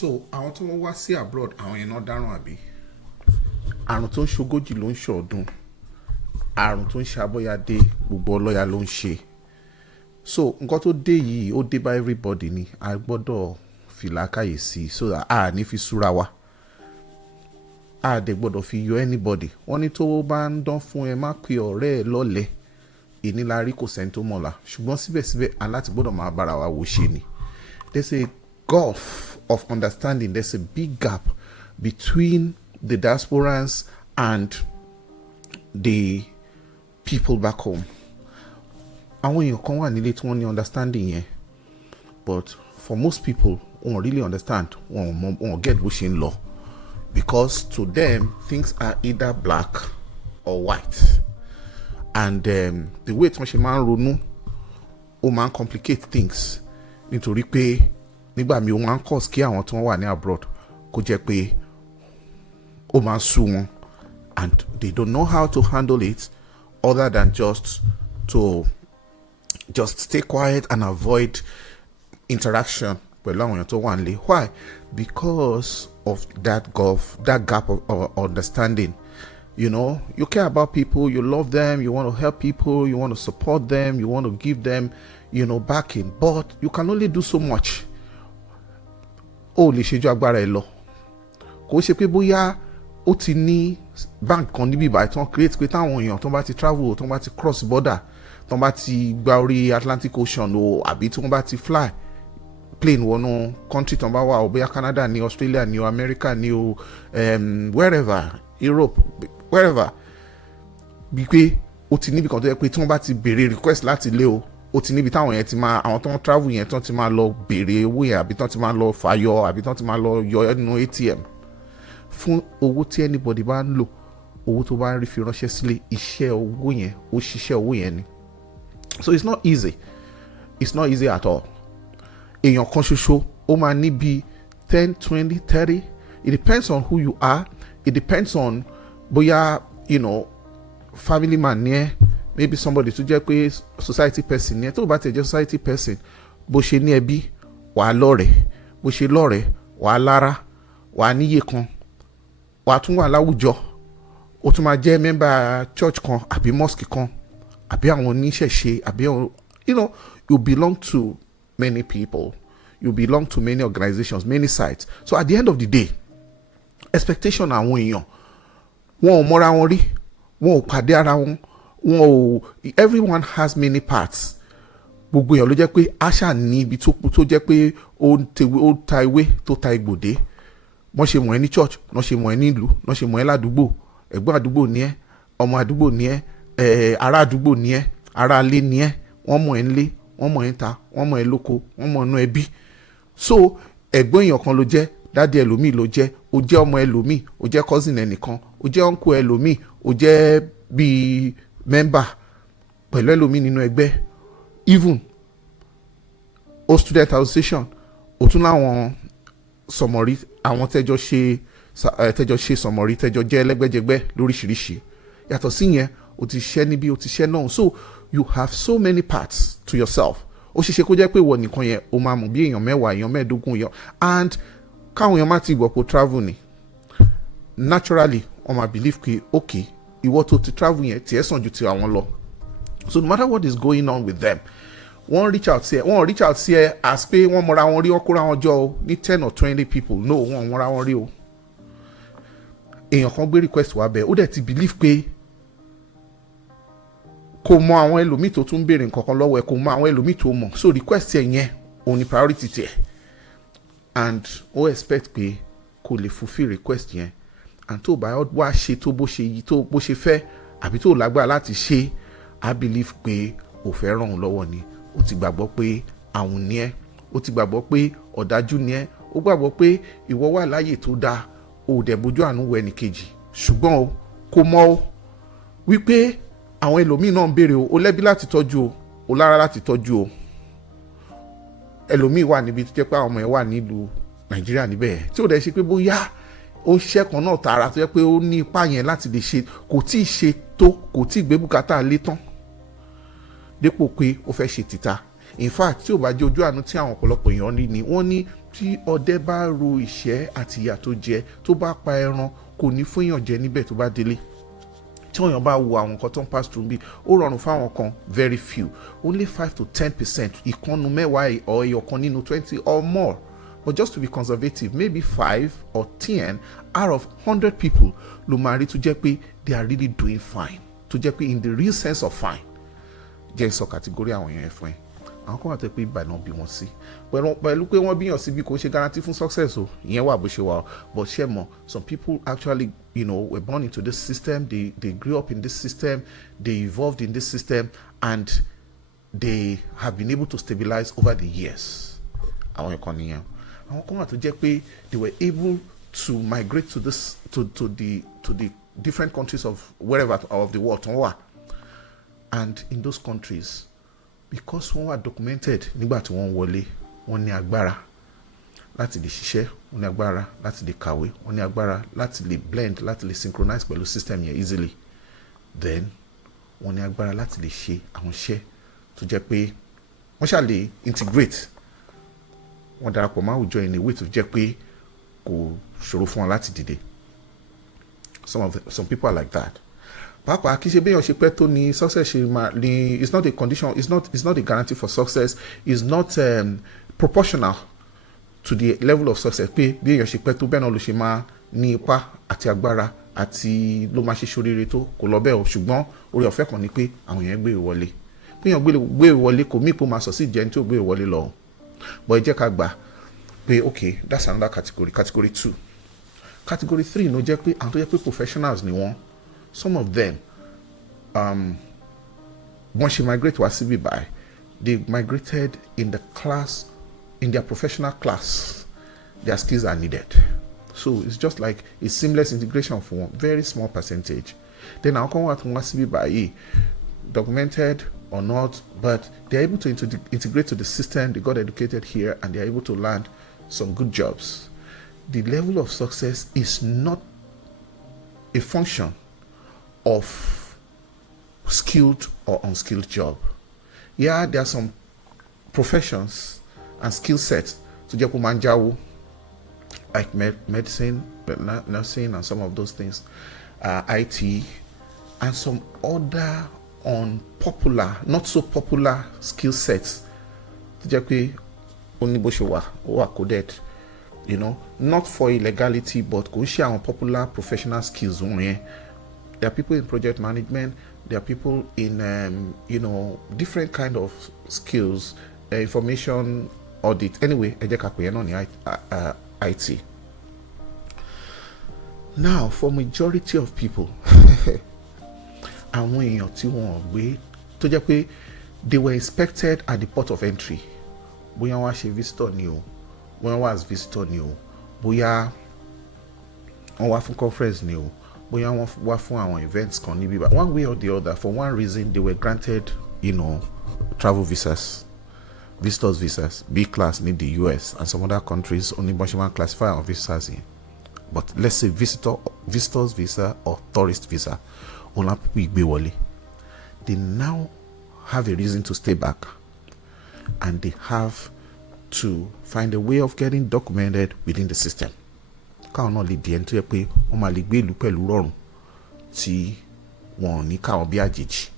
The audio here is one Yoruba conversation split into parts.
So àwọn tí wọ́n wá sí abroad àwọn yẹn náà dáràn àbí àrùn tó ń ṣogójì ló ń ṣọdún àrùn tó ń ṣe abọ́yadé gbogbo ọlọ́ya ló ń ṣe so nǹkan tó dé yìí ó dé bá everybody ni a gbọ́dọ̀ fìlàkàyè sí so that a ní fi súra wa a dẹ̀ gbọ́dọ̀ fi yọ anybody wọ́n ní tó bá ń dán fún ẹ má pe ọ̀rẹ́ ẹ lọ́lẹ̀ ìnílárí kò sẹ́ni tó mọ̀la ṣùgbọ́n síbẹ̀síbẹ̀ aláti gbọ́dọ̀ máa bára wa wò ṣe ni there's a gulf of understanding there's a big gap between the diasporans and the people back home. Àwọn èèyàn kan wà nílé tí wọ́n ní understanding yẹn but for most people wọ́n really understand wọ́n get bó ṣe ń lọ because to them things are either black or white and the way tí wọ́n ṣe máa ń ronú ó máa ń complicate things nítorí pé nígbà míì ó máa ń cause kí àwọn tí wọ́n wà ní abroad kó jẹ́ pé ó máa ń sú wọn and they don't know how to handle it other than just stay quiet and avoid interaction pẹ̀lú àwọn èèyàn tó wà nílé. Why? Because of that gap of understanding. You know, you care about people, you love them, you want to help people, you want to support them, you want to give them, you know, backing, but you can only do so much. Ó lè ṣe ju agbára ẹ lọ. Kò ṣe pé bóyá ó ti ní bank kan níbí báyìí tán create pé táwọn èèyàn tó bá ti travel tó bá ti cross border tó bá ti gba orí Atlantic Ocean o àbí tí wọ́n bá ti fly plane wọnú country tó bá wà o bóyá Canada ní Australia ní o America ní o wherever Europe wherever bí pé ó ti níbi kan tó yẹ pé tí wọ́n bá ti béèrè request láti ilé o ó ti níbi táwọn yẹn ti máa àwọn tó ń travel yẹn tó ti máa lọ béèrè owó yẹn àbí tó ti máa lọ fàyọ àbí tó ti máa lọ yọ ẹnu ATM fún owó tí anybody bá ń lò owó tó bá ń rí fi ránṣẹ́ sílé iṣẹ́ owó yẹn ó ṣiṣẹ́ owó yẹn ni so it's not easy at all. Èèyàn kan ṣoṣo ó máa ní bí 10, 20, 30 it depends on who you are it depends on bóyá you know family man ni ẹ maybe somebody tó jẹ́ pé society person ni ẹ tó bá tẹ̀ jẹ́ society person bó ṣe ní ẹbí wàá lọ́rẹ̀ẹ́ bó ṣe lọ́rẹ̀ẹ́ wàá lára wàá níyè kan wàá tún wà láwùjọ ó tún máa jẹ́ member church kan àbí mosque kan àbí àwọn oníṣẹ̀ṣe àbí you know you belong to many people you belong to many organizations many sites so at the end of the day expectation àwọn èèyàn wọn ò mọ́ra wọn rí wọn ò pàdé ara wọn everyone has many parts gbogbo èèyàn ló jẹ́ pé àṣà ní ibi tó jẹ́ pé ó ta ewé tó ta egbòdé wọ́n ṣe mọ̀ ẹ́ ní church wọ́n ṣe mọ̀ ẹ́ nílùú wọ́n ṣe mọ̀ ẹ́ ládùúgbò ẹ̀gbọ́n àdúgbò ni ẹ́ ọmọ àdúgbò ni ẹ́ ará àdúgbò ni ẹ́ ará ilé ni ẹ́ wọ́n mọ̀ ẹ́ nílé wọ́n mọ̀ ẹ́ níta wọ́n mọ̀ ẹ́ lóko wọ́n mọ̀ ẹ́ nú ẹbí so ẹ̀gbọ́n èèyàn kan ló jẹ́ dádì ẹlòmíì ló jẹ́ ó jẹ́ ọmọ ẹlòmíì ó jẹ́ cousin ẹnìkan ó jẹ́ uncle ẹlòmíì ó jẹ́ bíi member pẹ̀lú ẹlòmíì nínú ẹgbẹ́ even ó student association ó tún láwọn sọmọrí àwọn tẹjọ ṣe sọmọrí tẹjọ jẹ́ ẹlẹ́gbẹ́jẹgbẹ́ lóríṣiríṣi yàtọ̀ sí yẹn ó ti ṣẹ́ níbí ó ti ṣẹ́ náà so you have so many parts to yourself ó ṣeéṣe kó jẹ́ pé ìwọ nìkan yẹn ó máa mú bí èèyàn 10 èèyàn 15 èèyàn and káwọn èèyàn má ti gbọ́ pé travel ni naturally wọ́n máa believe pé okay ìwọ tó ti travel yẹn tiẹ̀ sàn ju ti àwọn lọ so no matter what is going on with them wọ́n reach out sí ẹ as pé wọ́n mọra wọn rí wọ́n kóra wọn jọ o ní 10 or 20 people no wọ́n mọra wọn rí o èèyàn kan gbé request wá bẹ́ẹ̀ ó dẹ̀ ti believe pé kò mọ àwọn ẹlòmíì tó tún béèrè nǹkan kan lọ́wọ́ ẹ kò mọ àwọn ẹlòmíì tó mọ̀ so request ẹ yẹn òun ni priority tiẹ̀ and ó expect pé kò lè fulfill request yẹn and tó bá wá ṣe tó bó ṣe fẹ́ àbí tó lágbára láti ṣe I believe pé ò fẹ́ ràn ọ́ lọ́wọ́ ni ó ti gbàgbọ́ pé àwọn ni ẹ́ ó ti gbàgbọ́ pé ọ̀dájú ni ẹ́ ó gbàgbọ́ pé ìwọ wà láyè tó dáa ó dẹ̀ bójú àánú wo ẹnìkejì ṣùgbọ́n o kò mọ̀ o wípé àwọn ẹlòmíì náà ń béèrè o lẹ́bí láti tọ́jú o lára láti tọ́jú o ẹlòmíì wà níbi tó jẹ́ pé àwọn ọmọ ẹ̀ wà nílùú Nàìjíríà níbẹ̀ tí ó dẹ̀ ṣe pé bóyá ó ṣiṣẹ́ kan náà tààrà tó jẹ́ pé ó ní ipá yẹn láti lè ṣe kò tí ì ṣe tó kò tí ì gbé bùkátà lé tán dépò pé ó fẹ́ ṣe títà in fact tí ò bá jẹ́ ojú àánú tí àwọn ọ̀pọ̀lọpọ̀ èèyàn rí ni wọ́n ní tí ọdẹ bá ro ìṣẹ́ àti ìyà tó jẹ tó bá pa ẹran kò ní fún èèyàn jẹ níbẹ̀ tó bá délé. tí èèyàn bá wo àwọn nǹkan tó ń pass through bí ó rọrùn fáwọn kan very few, only 5 to 10%, ìkànnù mẹ́wàá or ẹyọkan nínú 20 or more. But just to be conservative, maybe 5 or 10 out of 100 people ló máa rí tó jẹ́ pé they are really doing fine, tó jẹ́ pé in the real sense of fine. jẹ́ n sọ category àwọn èèyàn fún ẹ. àwọn kan wà tó pé ìbànú bí wọ́n sí pẹ̀lú pé wọ́n bíyàn síbi kò ṣe guarantee fún success o, ìyẹn wà bó ṣe wà o. But ṣe mọ̀, some people actually, were born into this system, they grew up in this system, they evolved in this system, and they have been able to stabilize over the years. àwọn ẹ̀kọ́ nìyẹn. àwọn kan wà tó jẹ́ pé they were able to migrate to the different countries of wherever of the world tó wà, and in those countries, because wọ́n wà documented nígbà tí wọ́n wọlé, wọ́n ní agbára láti lè ṣiṣẹ́, wọ́n ní agbára láti lè kàwé, wọ́n ní agbára láti lè blend, láti lè synchronize pẹ̀lú system yẹn easily. Then wọ́n ní agbára láti lè ṣe àwọn iṣẹ́ tó jẹ́ pé wọ́n ṣáà lè integrate, wọ́n darapọ̀ mọ́ àwùjọ in a way tó jẹ́ pé kò ṣòro fún wọn láti dìde. Some people are like that. pàápàá kì í ṣe béèyàn ṣe pẹ́ tó ní success ṣe máa ní, it's not a condition, it's not a guarantee for success, it's not proportional to the level of success. pé bí èèyàn ṣe pẹ́ tó bẹ́ẹ̀ náà ló ṣe máa ní ipá àti agbára àti ló máa ṣe ṣoríire tó, kò lọ bẹ́ẹ̀ o. ṣùgbọ́n orí ọ̀fẹ́ kan ni pé àwọn èèyàn gbé ìwọlé, pé èèyàn gbé ìwọlé kò mí ipò máa sọ sí ìjẹun tí ó gbé ìwọlé lọ. but ẹ jẹ́ ká gbà pé okay, that's another category. Category 2. Category 3 ló jẹ́ pé àwọn tó jẹ́ pé professionals ni wọ́n. Some of them, once you migrate to Asibi by, they migrated in the class, in their professional class. Their skills are needed. So it's just like a seamless integration for one very small percentage. Then I'll come out to Asibi by, documented or not, but they're able to integrate to the system. They got educated here and they're able to land some good jobs. The level of success is not a function of skilled or unskilled job. Yeah, there are some professions and skill sets to jẹ́ kó máa ń jáwó, like medicine, nursing, and some of those things, IT, and some other unpopular, not so popular skill sets to jẹ́ pé ó ní bó ṣe wà, ó wà coded, not for illegality, but kò ṣe àwọn popular professional skills wọ̀nyẹn. Yeah. There are people in project management. There are people in, different kind of skills, information audit. Anyway, ẹ jẹ́ ká pè é náà ní IT. Now, for majority of people, àwọn èèyàn tí wọ́n gbé tó jẹ́ pé they were expected at the port of entry. Bóyá wọ́n á ṣe visitor ni o, bóyá wọ́n wá as visitor ni o, bóyá wọ́n wá fún conference ni o, bóyá wọ́n wá fún àwọn events kan níbí. But one way or the other, for one reason, they were granted, travel visas, visitors visas, B class in the US and some other countries only Boshiman classify on visas here. But let's say visitors visa or tourist visa, they now have a reason to stay back, and they have to find a way of getting documented within the system. Káwọn náà lè di ẹni tó yẹ pé wọ́n máa lè gbé ìlú pẹ̀lú rọrùn tí wọn ò ní káwọn bí àjèjì,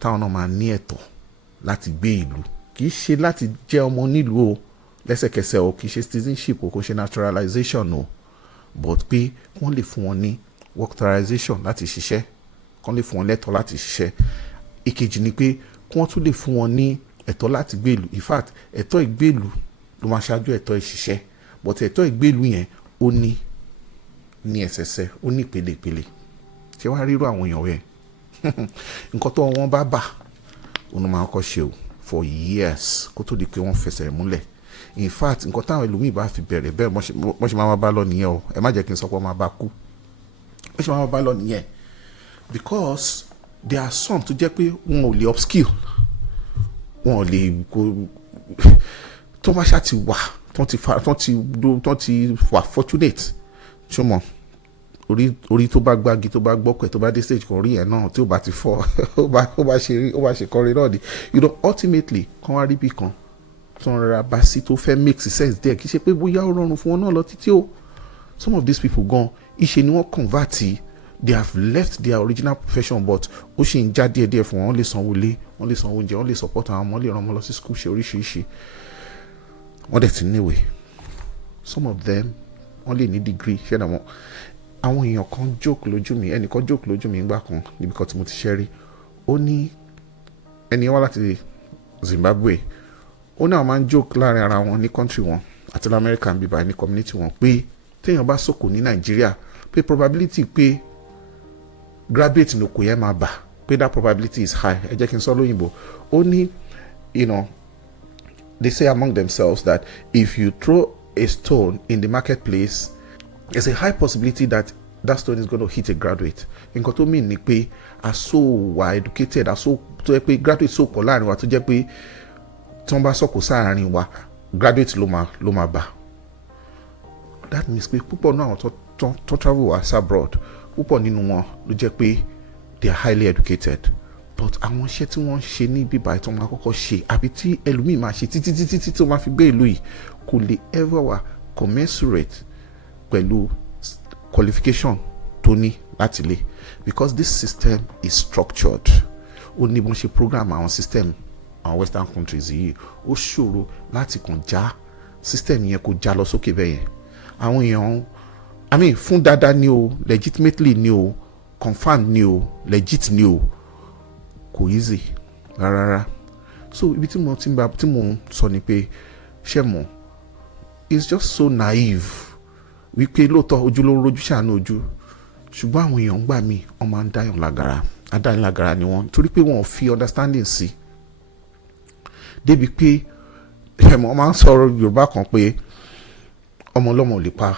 táwọn náà máa ní ẹ̀tọ́ láti gbé ìlú, kì í ṣe láti jẹ́ ọmọ nílùú o lẹ́sẹ̀kẹsẹ̀ o, kì í ṣe citizenship o, kò ṣe naturalization o, but pé wọ́n lè fún wọn ní work authorization láti ṣiṣẹ́, kán lè fún wọn lẹ́tọ̀ọ́ láti ṣiṣẹ́. Ìkejì ni pé kí wọ́n tún lè fún wọn ní ẹ̀tọ́ láti gbé ìlú. In fact, ẹ̀tọ́ ìgbélú ló máa ṣáájú ẹ̀tọ́ ìṣiṣẹ́, but ẹ̀tọ́ ìgbélú yẹn ó ní ẹsẹsẹ, ó ní ìpele. Ṣé wàá rírò àwọn èèyàn rẹ̀ nǹkan tó wọ́n bá bà òun máa kọ́ ṣe o for years kó tó di pé wọ́n fẹsẹ̀ múlẹ̀. In fact, nǹkan táwọn ẹlòmíì bá fi bẹ̀rẹ̀ bẹ́ẹ̀ wọ́n ṣe máa bá lọ nìyẹn o. Ẹ má jẹ́ kí n sọ pé wọ́n máa bá kú. Wọ́n ṣe máa bá lọ nìyẹn because there are some tó jẹ́ pé wọn ò lè upskill, wọn ò lè tó bá ṣá ti wà tó ti wà fortunate, ṣùgbọ́n orí tó bá gbági tó bá gbọ́kọ̀ tó bá dé stage kan rí ẹ̀ náà tí ó bá ti fọ́ ó bá ṣe kọrin náà ni ultimately kan wá rí bí kan tó ń ra bá sí tó fẹ́ make sense díẹ̀ kì í ṣe pé bóyá ó rọrùn fún wọn náà lọ títí o. Some of these people gan iṣẹ́ ni wọ́n convert, they have left their original profession but ó ṣì ń já díẹ̀ fún wọn. Wọ́n lè sanwó ilé, wọ́n lè sanwó oúnjẹ, wọ́n lè support àwọn ọmọ, wọ́n lè rán wọn lọ sí school, ṣe oríṣiríṣi. Wọ́n dẹ̀ ti níwèé. Some of them wọ́n lè ní degree ṣẹ́dá wọn. Àwọn èèyàn kan joke lójú mi, ẹnìkan joke lójú mi nígbà kan níbi kan tí mo ti ṣẹ́ rí. Ó ní ẹni wá láti Zimbabwe, ó ní àwọn máa ń joke láàrin ara wọn ní country wọn àti lamẹ́ríkà ń bíbá ní community wọn pé téèyàn bá sọ̀kò ní Nàìjíríà pé probability pé graduate ní kò yẹ máa bà pé that probability is high. Ẹ jẹ́ kí n sọ lóyìnbó. Ó ní they say among themselves that if you throw a stone in the marketplace, there's a high possibility that that stone is going to hit a graduate. Nǹkan tó mean ni pé aso wà educated, aso tó jẹ́ pé graduate so pọ̀ láàrin wa tó jẹ́ pé tí wọ́n bá sọ̀kò sáàrin wa graduate ló máa bà. That means pé púpọ̀ náà àwọn tó travel wá abroad, púpọ̀ nínú wọn ló jẹ́ pé they are highly educated. But àwọn iṣẹ́ tí wọ́n ṣe ní bíbá tí wọ́n máa kọ́kọ́ ṣe àbí tí ẹlòmíì máa ṣe títí tí wọ́n máa fi gbé ìlú yìí kò lè ever wà commensurate pẹ̀lú qualification tó ní láti lé, because this system is structured. Ó ní bọ́n ṣe program àwọn system àwọn western countries yìí, ó ṣòro láti kàn já system yẹn kó já lọ sókè bẹ́ẹ̀ yẹn. Àwọn èèyàn fún dáadáa ni o, legitimately ni o, confirmed ni o, legit ni o, kò easy rárá. So ibi tí mo sọ ni pé ṣé mo it's just so naive wípé lóòótọ́ ojú ló ń rojú ṣàánú ojú, ṣùgbọ́n àwọn èèyàn gbà mí wọ́n máa ń dáyàn lágara ni wọ́n, torí pé wọ́n fi understanding sí débi pé wọ́n máa ń sọ̀rọ̀ Yorùbá kan pé ọmọ ọlọ́mọ ò lè pa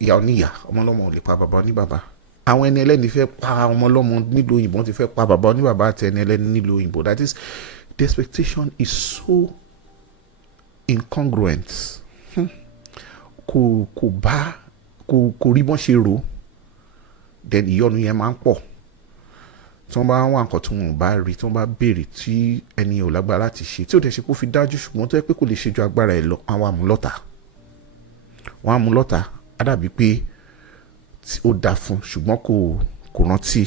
ìyá oníyà, ọmọ ọlọ́mọ ò lè pa bàbá oníbàbá. Àwọn ẹni ẹlẹ́ni fẹ́ pa ọmọ ọlọ́mọ nílùú òyìnbó, wọ́n ti fẹ́ pa bàbá oníbàbá àti ẹni ẹlẹ́ni nílùú òyìnbó. That is, the expectation is so incongruent. Kò rí bọ́n ṣe rò, then ìyọnu yẹn máa ń pọ̀. Tí wọ́n bá wá nǹkan tí wọ́n bá rí, tí wọ́n bá béèrè tí ẹni ò lágbára láti ṣe, tí ò dẹ̀ ṣe kó fi dájú, ṣùgbọ́n tó yẹ pé kò lè ṣe ju agbára ẹ̀ lọ, àwọn àmúlọ́ta. Wọ́n àmúlọ́ta á dàbí pé ó dáa fún, ṣùgbọ́n kò rántí,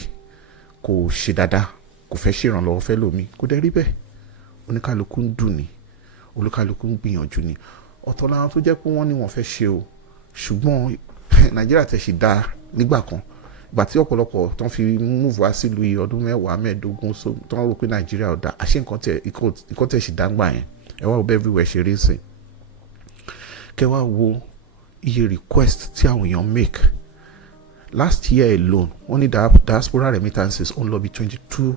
kò ṣe dáadáa, kò fẹ́ ṣe ìrànlọ́wọ́ fẹ́ lómi. Kò dẹ̀ rí bẹ́ẹ̀. Oníkálukú ń dùn ni, olúkálukú ń gbìyànjú ni. Ọ̀tọ̀ làwọn tó jẹ́ pé wọ́n ní wọ́n fẹ́ ṣe o, ṣùgbọ́n Nàìjíríà tẹ̀ ṣì dá nígbà kan, ìgbà tí ọ̀pọ̀lọpọ̀ tó ń fi move wá sílùú yìí ọdún 10-15 tó ń rò pé Nàìjíríà ò dá, àṣé nǹkan tẹ̀ ṣì dá ńgbà yẹn. Ẹ wá wo bẹ́ẹ̀ everywhere ṣe rí sìn. Kẹ wá wo iye request tí àwọn èèyàn make. Last year alone, only diaspora remittances on lobby $22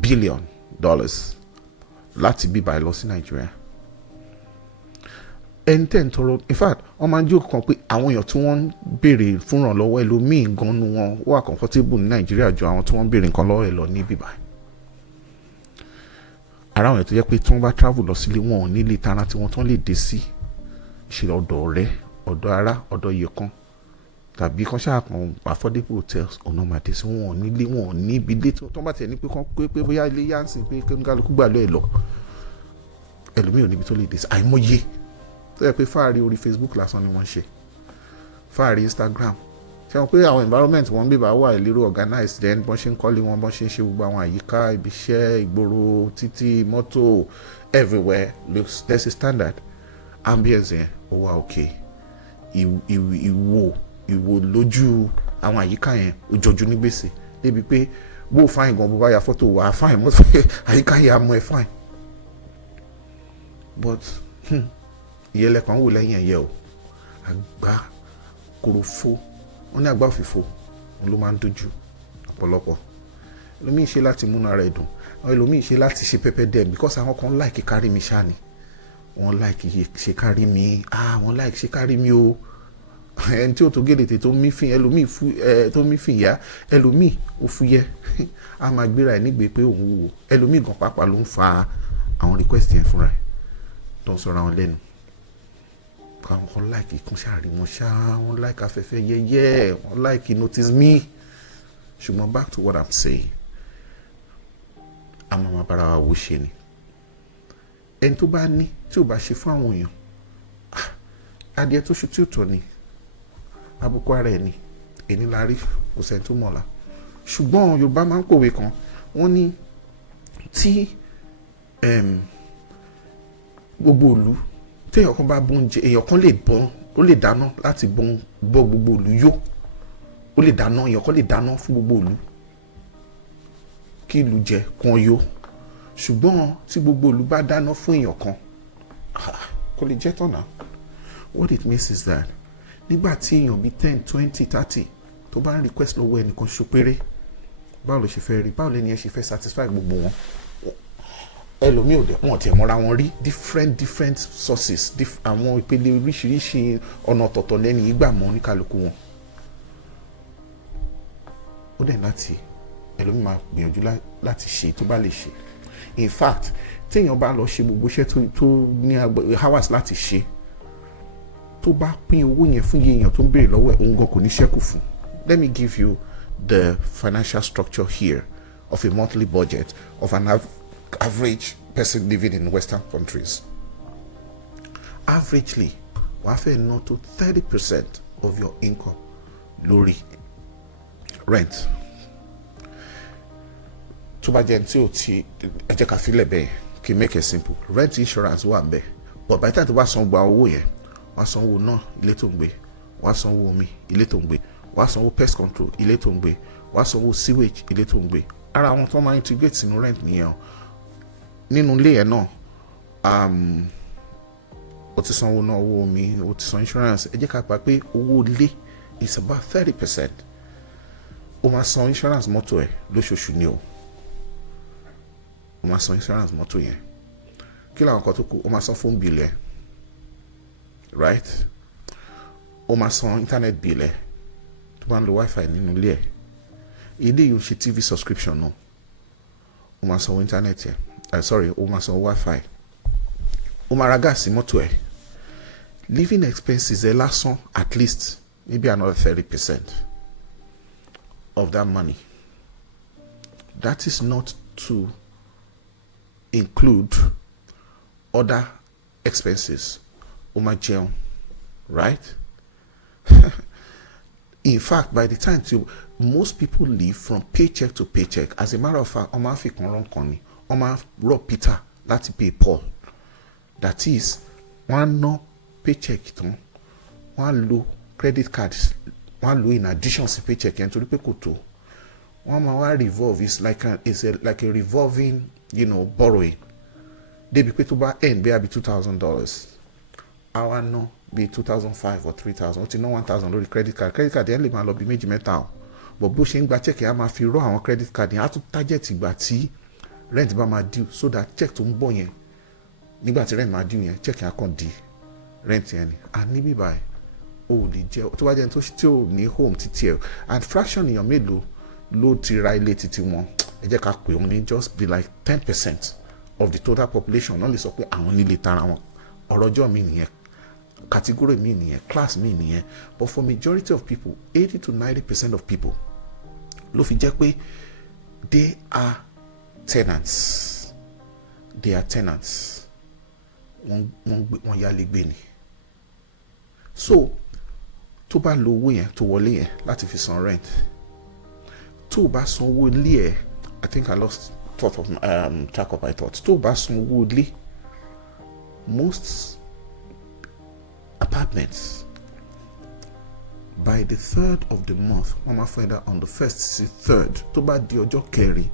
billion láti bíbá ẹ lọ sí Nàìjíríà. In fact, wọ́n máa ń jókòó kan pé àwọn èèyàn tí wọ́n ń béèrè fún ìrànlọ́wọ́ ẹlòmíì gan nu wọn wà comfortable ní Nàìjíríà ju àwọn tí wọ́n ń béèrè nǹkan lọ́wọ́ ẹ lọ ní bíbá. Ara àwọn èèyàn tó jẹ́ pé tí wọ́n bá travel lọ sílé wọn ò ní lè tara tí wọ́n tán lè dé sí ṣe ọ̀dọ̀ ọ̀rẹ́, ọ̀dọ̀ ará, ọ̀dọ̀ iye kan tàbí kan ṣáà kan affordable hotels ọ̀nà màdé sí wọn ò nílé, wọn ò ní ibi ilé tó bá tiẹ̀ ní pé kán pé bóyá ilé yánsìn pé kálukú gbà lọ́ ẹ̀ lọ, ẹlòmíì ò níbi tó lè dé sí. Àìmọye tó yẹ pé fáàrí orí Facebook lásán ni wọ́n ṣe, fáàrí Instagram. Ṣé wọn pé àwọn environment wọn bíbá wà ìlérò organized, then bọ́n ṣe ń kọ́lé wọn, bọ́n ṣe ń ṣe gbogbo àwọn àyíká ibi iṣẹ́, ìgboro, títì, mọ́tò, everywhere looks, there's a standard. Ambience yẹn ó wà okay. Ìwò lójú àwọn àyíká yẹn ó jọjú ní gbèsè débi pé bó fáìn gan bó bá ya fọ́tò wà fáìn mọ́tò àyíká yẹn á mú ẹ fáìn. But ìyẹlẹ kan wò lẹ́yìn ẹ̀yẹ o, àgbá korofo, wọ́n ní àgbá òfìfo wọn ló máa ń dojú ọ̀pọ̀lọpọ̀. Ẹlòmíì ṣe láti múnú ara ẹ̀ dùn, àwọn ẹlòmíì ṣe láti ṣe pẹ́pẹ́ dẹ̀, because àwọn kan like kárí mi ṣáà ni, wọ́n like ṣe kárí mi, wọ́n like ṣe kárí mi o. Ẹni tí ó tó gèdètè tó mí fìn, ẹlòmíì tó mí fìn yá, ẹlòmíì ó fúyẹ́ a máa gbéra ẹ̀ nígbè pé òun wò, ẹlòmíì gan pàápàá ló ń fa àwọn request yẹn fúnra ẹ̀ tó ń sọra wọn lẹ́nu. Àwọn kan like ikún ṣáàrí wọn ṣá, wọn like afẹ́fẹ́ yẹ́yẹ́, wọn like notice me. Ṣùgbọ́n back to what I'm saying, a máa bára wa wò ṣe ni. ẹni tó bá ní tí ò bá ṣe fún àwọn èèyàn, adìẹ tó ṣu tí ò tọ́ ni, àbùkù ara ẹ̀ ni, èní la rí, kò sẹ́ni tó mọ̀la. Ṣùgbọ́n Yorùbá máa ń pòwe kan, wọ́n ní tí gbogbo ìlú tí èèyàn kan bá bóúnjẹ, èèyàn kan lè bọ́n, ó lè dáná láti bọ́ gbogbo ìlú yó, ó lè dáná, èèyàn kan lè dáná fún gbogbo ìlú kí ìlú jẹ kan yó. Ṣùgbọ́n tí gbogbo ìlú bá dáná fún èèyàn kan, kò lè jẹ́ tọ̀nà. What it means is that nígbà tí èèyàn bíi 10, 20, 30 tó bá ń request lọ́wọ́ ẹnìkan ṣo péré, báwo ló ṣe fẹ́ rí, báwo lẹ́ni ẹ ṣe fẹ́ satisfy gbogbo wọn? Ẹlòmíì ò dẹ̀ wọ́n tiẹ̀ mọ́ra wọn rí, different sources, àwọn ìpele oríṣiríṣi ọ̀nà ọ̀tọ̀ọ̀tọ̀ lẹ́ni ìgbà mọ́ ní kálukú wọn. Ó dẹ̀ láti ẹlòmíì máa gbìyànjú láti ṣe tó bá lè ṣe. In fact, téèyàn bá lọ ṣe gbogbo iṣẹ́ tó ní hours láti ṣe, tó bá pín owó yẹn fún èèyàn tó ń béèrè lọ́wọ́ ẹ̀, òun gan kò ní ṣẹ́kù fún. Let me give you the financial structure here of a monthly budget of an average person living in Western countries. Averagely, wàá fẹ́ ná tó 30% of your income lórí rent. Tó bá jẹ́ tí o ti ẹ jẹ́ ká filẹ̀ bẹ́ẹ̀ kí make it simple, rent insurance wà ń bẹ̀, but by the time tó bá san gba owó yẹn, wàá sanwó náà ilé tó ń gbé, wàá sanwó omi ilé tó ń gbé, wàá sanwó pest control ilé tó ń gbé, wàá sanwó sewage ilé tó ń gbé. Ara àwọn tó máa integrate sínú rent nìyẹn. Nínú ilé yẹn náà, o ti sanwó náà, owó omi, o ti san insurance. Ẹ jẹ́ ká gbà pé owó ilé is about 30%. O máa san insurance mọ́tò ẹ̀ lóṣooṣù ni o. O máa san insurance mọ́tò yẹn. Kí làwọn kan tó kù? O máa san phone bill ẹ̀, right? O máa san internet bill ẹ̀ tó bá ń lo wifi nínú ilé ẹ̀. Ilé yóò ṣe TV subscription náà. O máa san internet ẹ̀. O máa san wifi. O máa ra gáàsì mọ́tò ẹ̀. Living expenses ẹ̀ lásán, at least maybe another 30% of that money. That is not to include other expenses. O máa jẹun, right? In fact, by the time most people live from paycheck to paycheck. As a matter of fact, ọmọ African run kan ni, ọmọ rob Peter láti pay Paul. That is, wọ́n ná paycheck tán, wọ́n lo credit cards, wọ́n lo in addition sí paycheck yẹn torí pé kò tó. Wọ́n máa wá revolve, it's like a revolving, borrowing. Débi pé tó bá end bí i $2,000. Àwa ná bí 2,500 or 3,000, ó ti ná 1,000 lórí credit card yẹn lè máa lọ bí méjì mẹ́ta o. But bó ṣe ń gba check yẹn, a máa fi rọ àwọn credit card yẹn, á tún target ìgbà tí rent bá máa due, so that check tó ń bọ̀ yẹn, nígbà tí rent máa due yẹn, check yẹn á kàn di rent yẹn ni. And níbí báyìí, o lè jẹ́ tó bá jẹ́ tí ò ní home títí ẹ̀, and fraction èèyàn mélòó ló ti ra ilé títí wọn? Ẹ jẹ́ ká pè wọ́n ní just be like 10% of the total population. Náà lè sọ pé àwọn nílé tara wọn. Ọ̀rọ̀ ọjọ́ mi nìyẹn, category mi nìyẹn, class mi nìyẹn. But for majority of people, 80 to 90% of people, ló fi jẹ́ pé they are tenants. They are tenants. Wọ́n yálé gbé ni. So tó bá lo owó yẹn tó wọlé yẹn láti fi san rent, tó bá san owó ilé ẹ̀, I think I lost track of my thoughts. Tó bá san owó ilé, most apartments, by the 3rd of the month, wọ́n máa find out on the 1st sí 3rd. Tó bá di ọjọ́ kẹrin,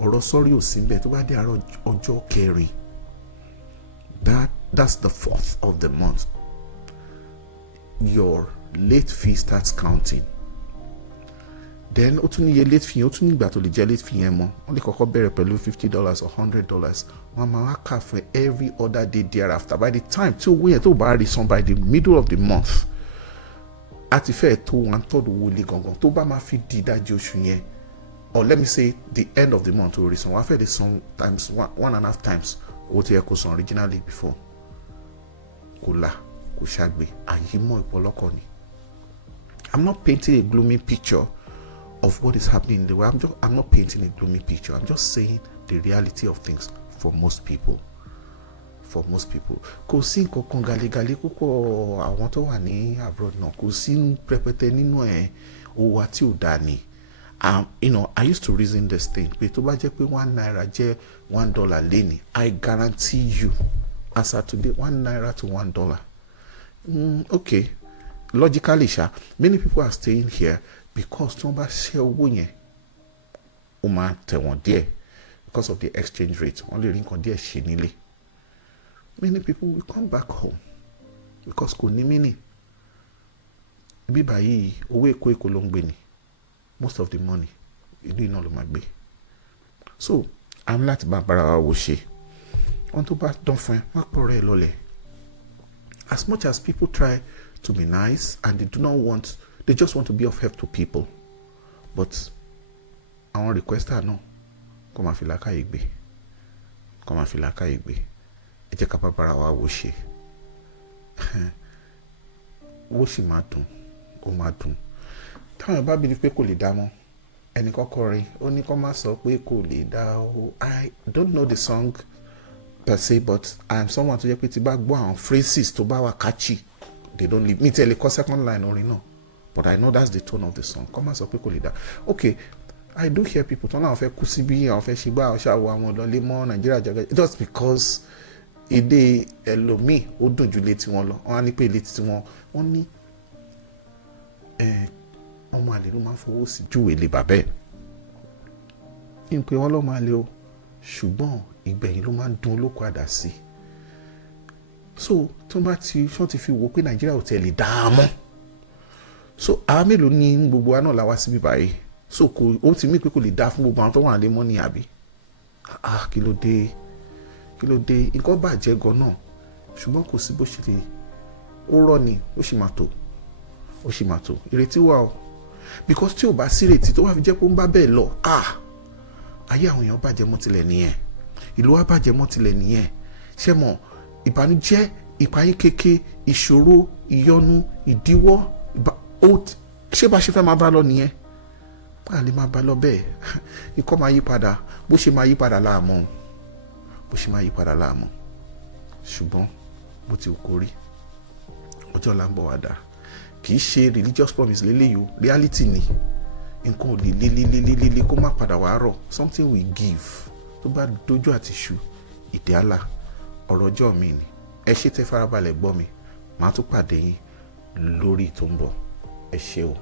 ọ̀rọ̀ sọ́rí ò sí níbẹ̀. Tó bá di àárọ̀ ọjọ́ kẹrin, that's the 4th of the month, your late fee starts counting. Then ó tún níye late fee yẹn, ó tún nígbà tó lè jẹ́ late fee yẹn mọ́. Wọ́n lè kọ́kọ́ bẹ̀rẹ̀ pẹ̀lú $50 or $100. Wọ́n máa wá kà fún every other day thereafter. By the time tí owó yẹn tó bá rí san by the middle of the month, a ti fẹ́ tó 1/3 owó ilé gangan. Tó bá máa fi di ìdajì oṣù yẹn, or let me say the end of the month, ó rí san. Wọ́n á fẹ́ lè san times 1.5 times owó tí ẹ kó san originally before. Kò là, kò ṣàgbé, àyímọ́ ìpọlọ́kọ ni. I'm not painting a gloomy picture of what is happening in the world. I'm not painting a gloomy picture. I'm just saying the reality of things for most people. for most people. Kò sí nǹkan kan gàlégàlé púpọ̀ àwọn tó wà ní abroad náà, kò sí pẹpẹtẹ nínú ẹ̀, owó àti òdà ni. You know, I used to reason this thing pé tó bá jẹ́ pé 1 naira jẹ́ $1 lénìí, I guarantee you as of today 1 naira to $1. Okay, logically many people are staying here because tí wọ́n bá ṣe owó yẹn ó máa tẹ̀ wọ́n díẹ̀ because of the exchange rate, wọ́n lè rí nǹkan díẹ̀ ṣe nílé. Many people will come back home because kò ní meaning. Bí báyìí owó èkó ló ń gbé ni, most of the money ìlú iná ló máa gbé. So I'm láti bá bára wa wò ṣe wọ́n tó bá dán fún ẹ wọ́n pọ̀ rẹ̀ lọ́lẹ̀. As much as people try to be nice and they just want to be of help to people, but àwọn requester náà kọ́ máa fi làákàyè gbé, ẹ jẹ́ ká bá bára wa wò ṣe. Owó sì máa dùn, ó máa dùn. Táwọn bá bí pé kò lè dá mọ́, ẹnì kọ́kọ́ rí ó ní kó má sọ pé kò lè dá o. I don't know the song per se, but I am someone tó jẹ́ pé tí bá gbọ́ àwọn phrases tó bá wà catchy, they don't leave me. Tell kọ́ second line orin náà, but I know that's the tone of the song. Kó má sọ pé kò lè dá. Okay, I do hear people tó náà fẹ́ kú síbí, àwọn fẹ́ ṣe gbá àwọn ṣàwọ̀ àwọn ọ̀dọ́lé mọ́ Nàìjíríà jẹ́gẹ́ just because èdè ẹlòmíì ó dùn ju létí wọn lọ. Wọ́n á ní pé létí wọn, wọ́n ní ọmọ àlè ló máa ń fowó sí ju èlé bàbẹ́. Ní pé wọ́n lọ́mọ àlè o, ṣùgbọ́n ìgbẹ̀yìn ló máa ń dùn olóko àdá sí. So tí wọ́n ti fi wò pé Nàìjíríà ò tẹ̀lé dáa mọ́. So àwa mélòó ní gbogbo wa náà la wá síbí báyìí. So ó ti mí pé kò lè dá fún gbogbo àwọn tó wà lé mọ́ ní àbí. Kí ló dé nǹkan bàjẹ́ gan náà, ṣùgbọ́n kò sí bó ṣe lè ó rọ́ ni ó sì máa tó ìrètí wà o, because tí ò bá sí ìrètí tó wà fi jẹ́ pé ó ń bá bẹ́ẹ̀ lọ ayé àwọn èèyàn bàjẹ́ mọ́ tilẹ̀ nìyẹn, ìlú wa bàjẹ́ mọ́ tilẹ̀ nìyẹn. Ṣé mọ̀ ìbànújẹ́, ìpayín kéke, ìṣòro, ìyọnu, ìdíwọ́, ṣé bá ṣe fẹ́ máa bá lọ nìyẹn? A lè máa bá lọ bẹ́ẹ̀. Ikọ́ máa yí padà, bó ṣe máa yí padà láàmú, ṣùgbọ́n bó ti kò rí ọjọ́ là ń bọ̀ wá dà. Kì í ṣe religious promise lélẹ́yìí o, reality ni. Nǹkan ò lè lé kó má padà wá rọ̀. Something we give tó bá dojú àti ṣu ìdí àlà ọ̀rọ̀ ọjọ́ mi ni. Ẹ ṣé tẹ́ farabalẹ̀ gbọ́ mi, màá tún pàdé yín lórí tó ń bọ̀. Ẹ ṣé o.